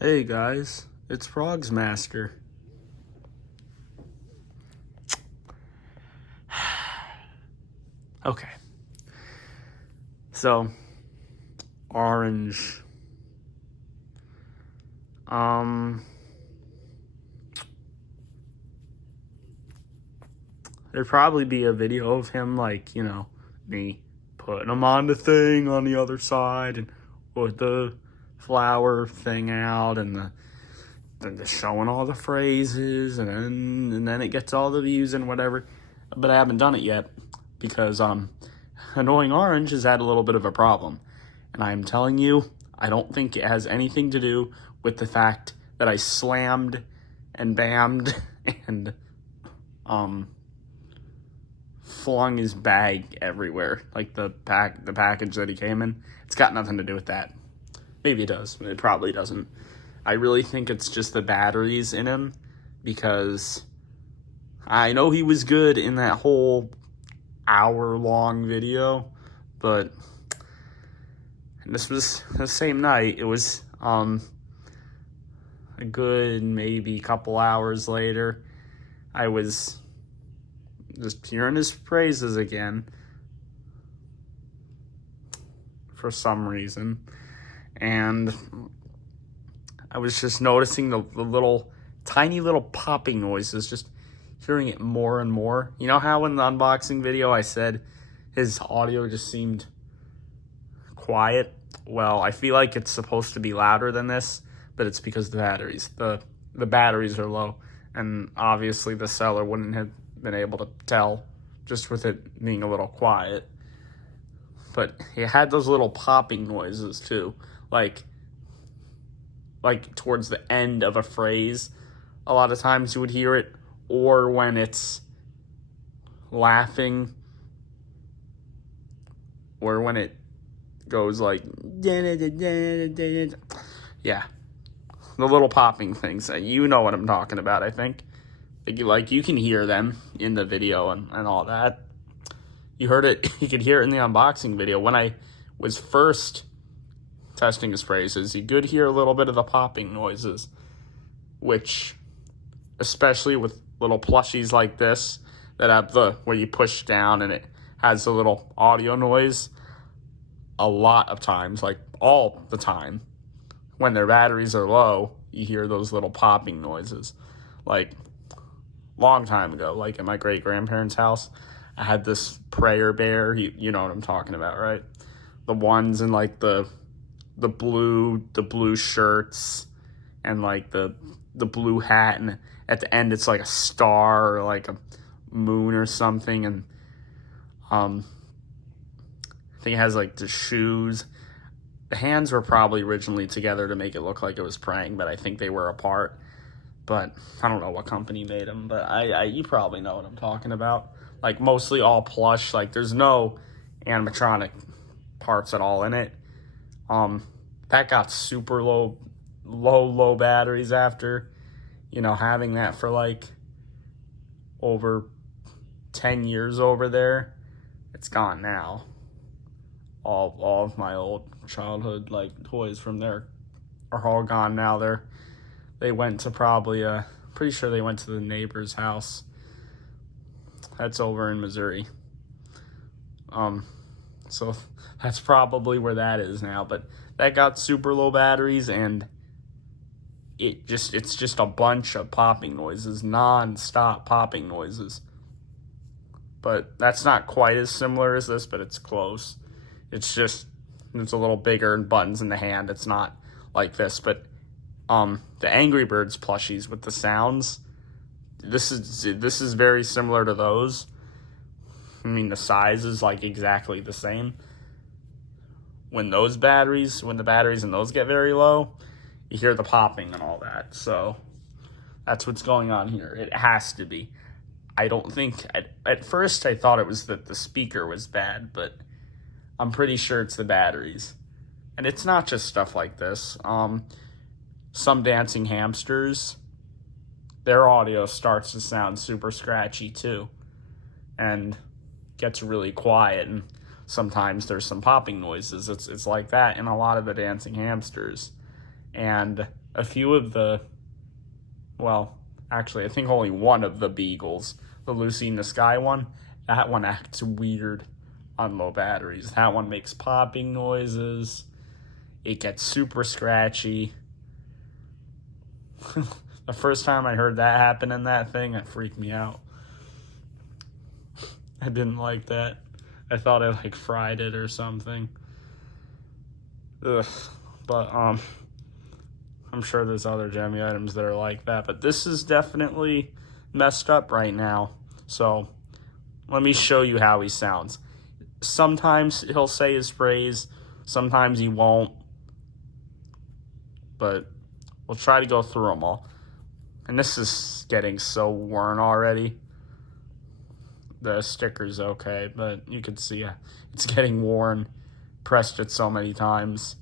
Hey guys, it's Frogs Master. Okay, so Orange. There'd probably be a video of him, like, me putting him on the thing on the other side and with the flower thing out and the showing all the phrases and then it gets all the views and whatever. But I haven't done it yet because Annoying Orange has had a little bit of a problem. And I'm telling you, I don't think it has anything to do with the fact that I slammed and bammed and flung his bag everywhere, like the package that he came in. It's got nothing to do with that. Maybe it does. It probably doesn't. I really think it's just the batteries in him, because I know he was good in that whole hour-long video, but this was the same night. It was a good maybe couple hours later. I was just hearing his praises again for some reason, and I was just noticing the little tiny little popping noises, just hearing it more and more. You know how in the unboxing video I said his audio just seemed quiet? Well, I feel like it's supposed to be louder than this, but it's because the batteries are low, and obviously the seller wouldn't have been able to tell just with it being a little quiet. But he had those little popping noises too, like towards the end of a phrase. A lot of times you would hear it, or when it's laughing, or when it goes like, yeah, the little popping things. You know what I'm talking about, I think. Like you can hear them in the video and all that. You heard it, you could hear it in the unboxing video. When I was first testing his phrases, you could hear a little bit of the popping noises, which, especially with little plushies like this that have where you push down and it has a little audio noise, a lot of times, like all the time, when their batteries are low, you hear those little popping noises. Like, long time ago, like at my great-grandparents' house, I had this prayer bear. You know what I'm talking about, right? The ones in like the blue shirts and like the blue hat, and at the end it's like a star or like a moon or something, and I think it has like the shoes. The hands were probably originally together to make it look like it was praying, but I think they were apart. But I don't know what company made them, but you probably know what I'm talking about. Like mostly all plush, like there's no animatronic parts at all in it. That got super low batteries after, having that for like over 10 years over there. It's gone now. All of my old childhood like toys from there are all gone now. They went to probably pretty sure they went to the neighbor's house. That's over in Missouri. So that's probably where that is now. But that got super low batteries, and it's just a bunch of popping noises, non-stop popping noises. But that's not quite as similar as this, but it's close. It's a little bigger and buttons in the hand. It's not like this, but the Angry Birds plushies with the sounds, this is very similar to those. I mean, the size is like exactly the same. When the batteries in those get very low, you hear the popping and all that. So that's what's going on here. It has to be. I don't think, at first I thought it was that the speaker was bad, but I'm pretty sure it's the batteries. And it's not just stuff like this. Some dancing hamsters, their audio starts to sound super scratchy too, and gets really quiet, and sometimes there's some popping noises. It's like that in a lot of the dancing hamsters. And a few of the, well, actually, I think only one of the beagles, the Lucy in the Sky one, that one acts weird on low batteries. That one makes popping noises. It gets super scratchy. The first time I heard that happen in that thing, it freaked me out. I didn't like that. I thought I like fried it or something. Ugh. But I'm sure there's other Gemmy items that are like that, but this is definitely messed up right now. So let me show you how he sounds. Sometimes he'll say his phrase, sometimes he won't, but we'll try to go through them all. And this is getting so worn already. The sticker's okay, but you can see it's getting worn. Pressed it so many times.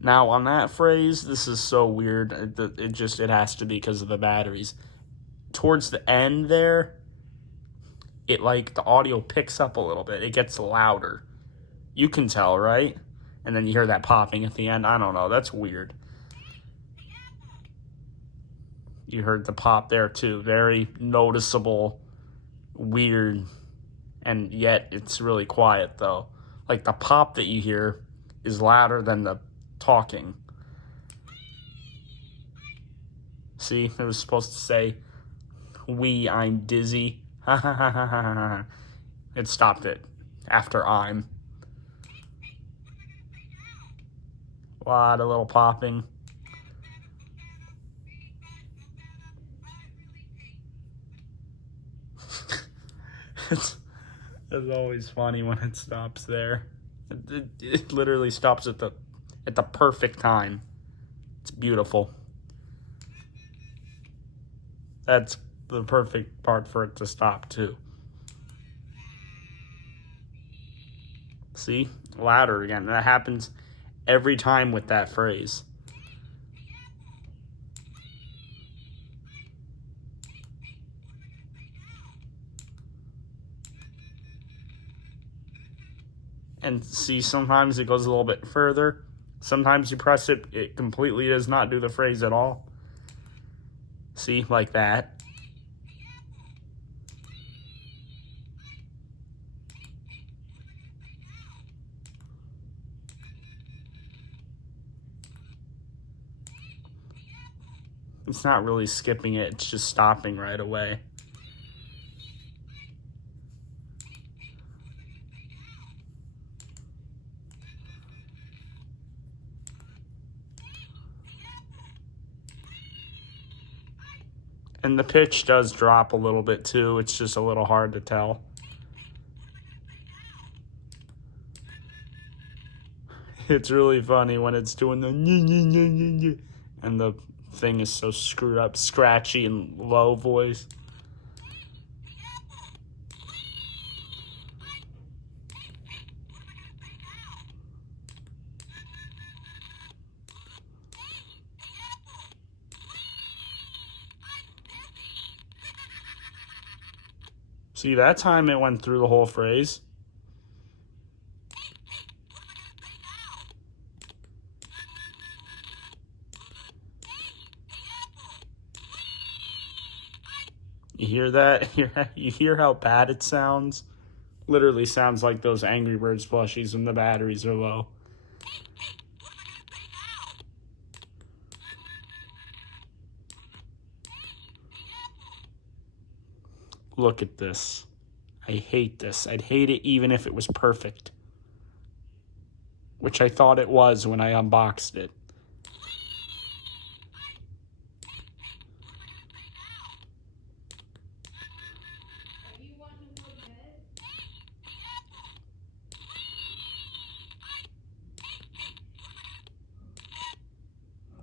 Now on that phrase, this is so weird. It has to be because of the batteries. Towards the end there, it like the audio picks up a little bit. It gets louder. You can tell, right? And then you hear that popping at the end. I don't know. That's weird. You heard the pop there too. Very noticeable, weird, and yet it's really quiet though. Like the pop that you hear is louder than the talking. See, it was supposed to say, I'm dizzy. It stopped it after I'm. A lot of little popping. It's always funny when it stops there. It literally stops at the perfect time. It's beautiful. That's the perfect part for it to stop too. See? Louder again. That happens every time with that phrase. And see, sometimes it goes a little bit further. Sometimes you press it, it completely does not do the phrase at all. See, like that. It's not really skipping it, it's just stopping right away. And the pitch does drop a little bit too. It's just a little hard to tell. It's really funny when it's doing the and the thing is so screwed up, scratchy and low voice. See, that time it went through the whole phrase. You hear that? You hear how bad it sounds? Literally sounds like those Angry Birds plushies when the batteries are low. Look at this. I hate this. I'd hate it even if it was perfect. Which I thought it was when I unboxed it.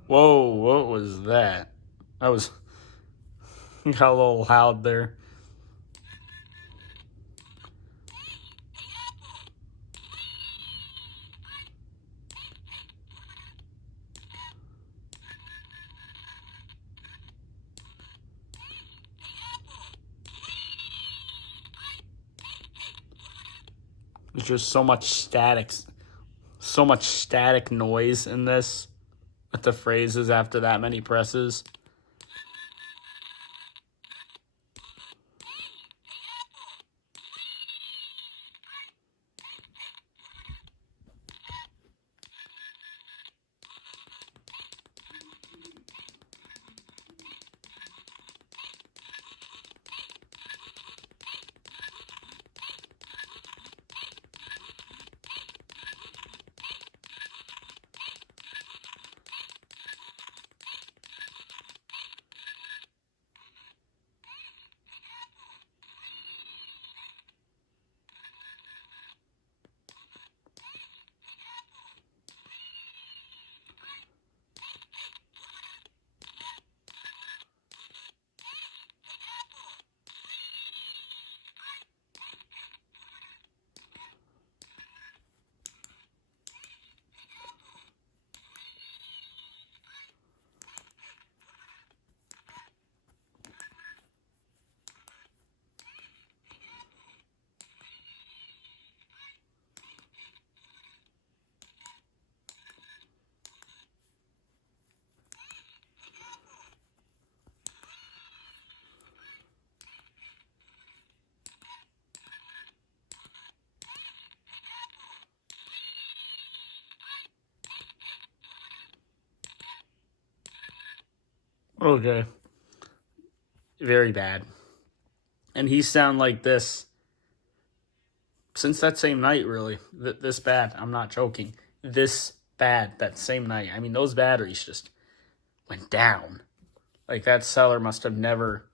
Whoa, what was that? That was got a little loud there. There's just so much static. so much static noise in this with the phrases after that many presses. Okay. Very bad. And he sound like this since that same night, really. This bad. I'm not joking. This bad that same night. I mean, those batteries just went down. Like, that seller must have never,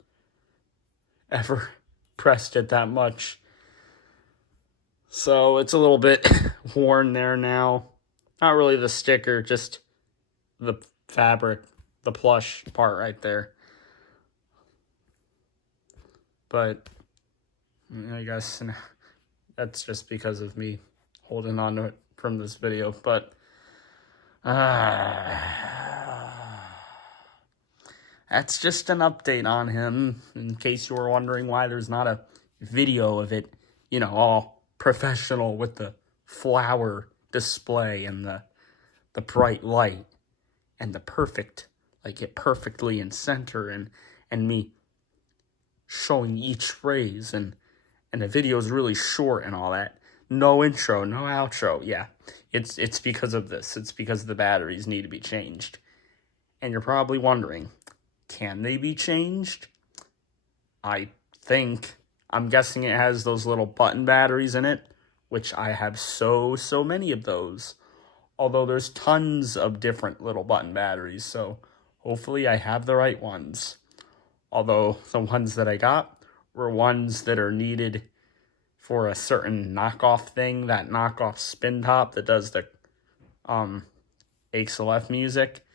ever pressed it that much. So it's a little bit worn there now. Not really the sticker, just the fabric, the plush part right there. But I guess that's just because of me holding on to it from this video. But that's just an update on him, in case you were wondering why there's not a video of it, all professional with the flower display and the bright light and the perfect, like it perfectly in center and me showing each phrase and the video is really short and all that. No intro, no outro. Yeah, it's because of this. It's because the batteries need to be changed. And you're probably wondering, can they be changed? I'm guessing it has those little button batteries in it, which I have so many of those. Although there's tons of different little button batteries, so hopefully I have the right ones. Although the ones that I got were ones that are needed for a certain knockoff thing, that knockoff spin top that does the AXLF music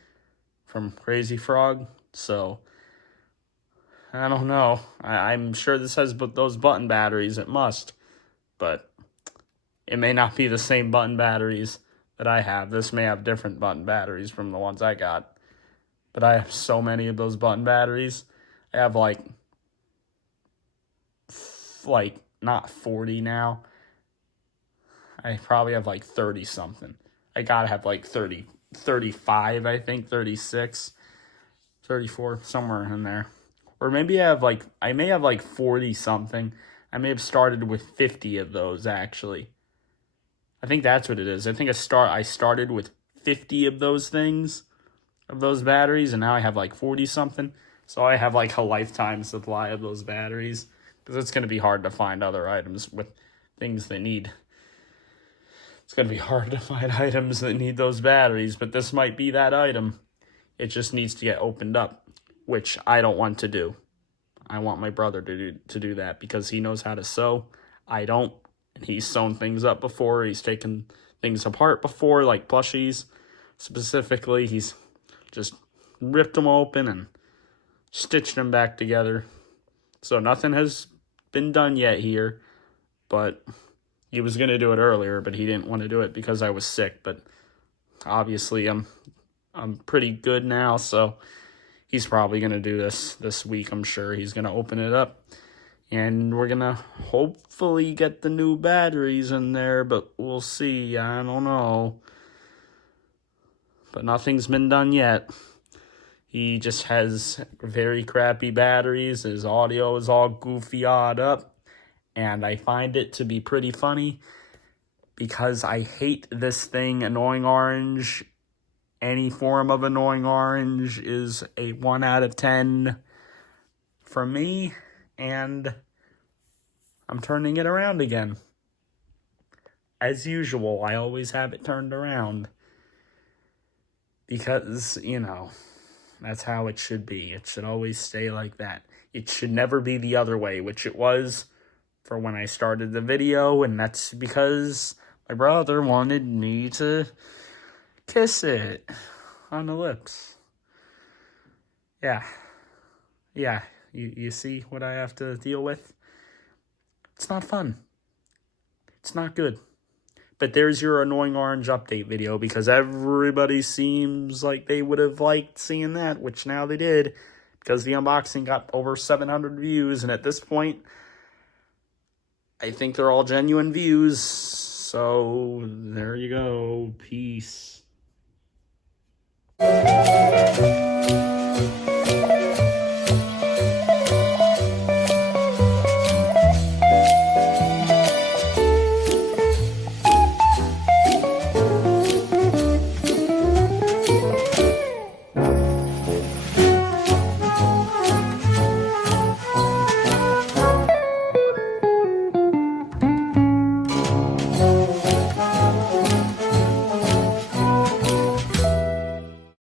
from Crazy Frog. So I don't know. I'm sure this has those button batteries. It must. But it may not be the same button batteries that I have. This may have different button batteries from the ones I got. But I have so many of those button batteries. I have like not 40 now. I probably have like 30 something. I gotta have like 30, 35, I think, 36, 34, somewhere in there. Or maybe I may have like 40 something. I may have started with 50 of those, actually. I think that's what it is. I think I started with 50 of those things, of those batteries, and now I have like 40 something. So I have like a lifetime supply of those batteries, because it's going to be hard to find other items with things that need. It's going to be hard to find items that need those batteries, but this might be that item. It just needs to get opened up, which I don't want to do. I want my brother to do that because he knows how to sew. I don't. And he's sewn things up before. He's taken things apart before, like plushies. Specifically, he's just ripped them open and stitched them back together. So nothing has been done yet here, but he was going to do it earlier, but he didn't want to do it because I was sick. But obviously, I'm pretty good now, so he's probably going to do this week. I'm sure he's going to open it up. And we're gonna hopefully get the new batteries in there, but we'll see. I don't know. But nothing's been done yet. He just has very crappy batteries. His audio is all goofy-odd up. And I find it to be pretty funny because I hate this thing, Annoying Orange. Any form of Annoying Orange is a 1 out of 10 for me. And I'm turning it around again. As usual, I always have it turned around. Because, you know, that's how it should be. It should always stay like that. It should never be the other way, which it was for when I started the video. And that's because my brother wanted me to kiss it on the lips. Yeah. You see what I have to deal with? It's not fun. It's not good. But there's your Annoying Orange update video, because everybody seems like they would have liked seeing that, which now they did, because the unboxing got over 700 views, and at this point, I think they're all genuine views. So there you go. Peace.